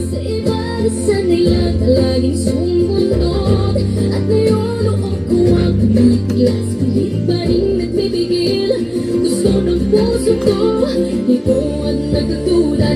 Sa iba na sanay lang palaging sumunod. At ngayon loob ko ang tumitigas, pilit pa rin nagbibigil. Gusto ng puso ko, ikaw ang nagtutulad.